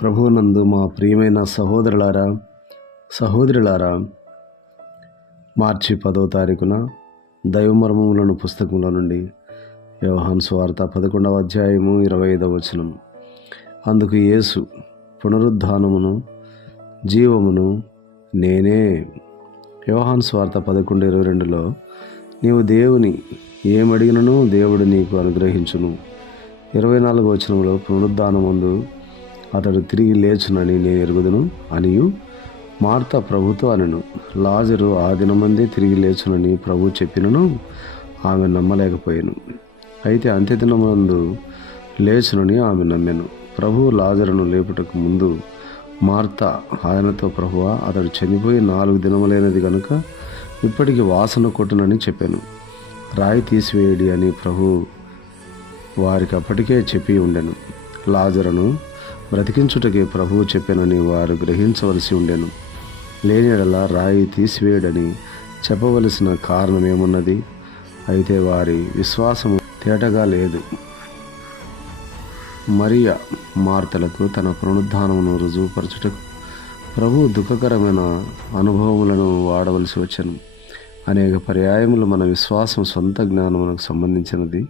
ప్రభునందు మా ప్రియమైన సహోదరులారా సహోదరులారా మార్చి పదో తారీఖున దైవమర్మములను పుస్తకంలో నుండి వ్యవహాన్ స్వార్త పదకొండవ అధ్యాయము ఇరవై ఐదవ వచనం. అందుకు యేసు పునరుద్ధానమును జీవమును నేనే. వ్యవహాన్ స్వార్త పదకొండు ఇరవై రెండులో నీవు దేవుని ఏమడిగినను దేవుడు నీకు అనుగ్రహించును. ఇరవై నాలుగు వచనంలో పునరుద్ధానముందు అతడు తిరిగి లేచునని నేను ఎరుగుదును అనియు మార్త ప్రభుతో అనను. లాజరు ఆ దినమందే తిరిగి లేచునని ప్రభు చెప్పినను ఆమె నమ్మలేకపోయాను. అయితే అంత్యదినమందు లేచునని ఆమె నమ్మాను. ప్రభు లాజరును లేపుటకు ముందు మార్త ఆయనతో ప్రభువ అతడు చనిపోయి నాలుగు దినములైనది కనుక ఇప్పటికి వాసన కొట్టునని చెప్పాను. రాయి తీసివేయడి అని ప్రభు వారికి అప్పటికే చెప్పి ఉండెను. లాజరును బ్రతికించుటకే ప్రభువు చెప్పానని వారు గ్రహించవలసి ఉండెను. లేనిడల రాయి తీసివేయడని చెప్పవలసిన కారణం ఏమున్నది అయితే వారి విశ్వాసము తేటగా లేదు. మరియ మార్తలకు తన పునరుద్ధానమును రుజువుపరచుటకు ప్రభు దుఃఖకరమైన అనుభవములను వాడవలసి వచ్చను. అనేక పర్యాయములు మన విశ్వాసం సొంత జ్ఞానమునకు సంబంధించినది.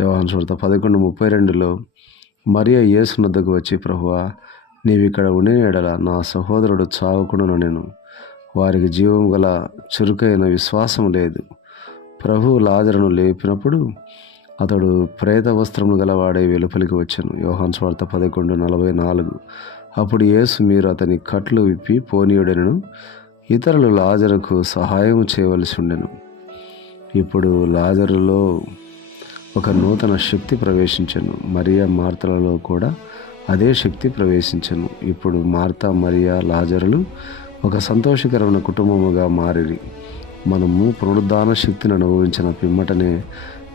వ్యవహాన్ పదకొండు ముప్పై రెండులో మరియ యేసునద్దకు వచ్చి ప్రభువా నీవు ఇక్కడ ఉండిన నా సహోదరుడు చావకుండా నేను. వారికి జీవం గల చురుకైన విశ్వాసం లేదు. ప్రభు లాజరును లేపినప్పుడు అతడు ప్రేత వస్త్రములు గలవాడే వెలుపలికి వచ్చాను. యోహాన్ స్వార్థ పదకొండు నలభై నాలుగు. అప్పుడు యేసు మీరు అతని కట్లు విప్పి పోనీయుడను ఇతరులు లాజరుకు సహాయం చేయవలసి ఉండెను. ఇప్పుడు లాజరులో ఒక నూతన శక్తి ప్రవేశించను. మరియా మార్తలలో కూడా అదే శక్తి ప్రవేశించను. ఇప్పుడు మార్తా మరియా లాజరులు ఒక సంతోషకరమైన కుటుంబముగా మారిరి. మనము పునరుద్ధాన శక్తిని అనుభవించిన పిమ్మటనే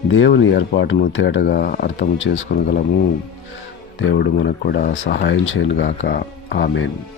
దేవుని ఏర్పాటును తేటగా అర్థం చేసుకునగలము. దేవుడు మనకు కూడా సహాయం చేయనుగాక. ఆమెను.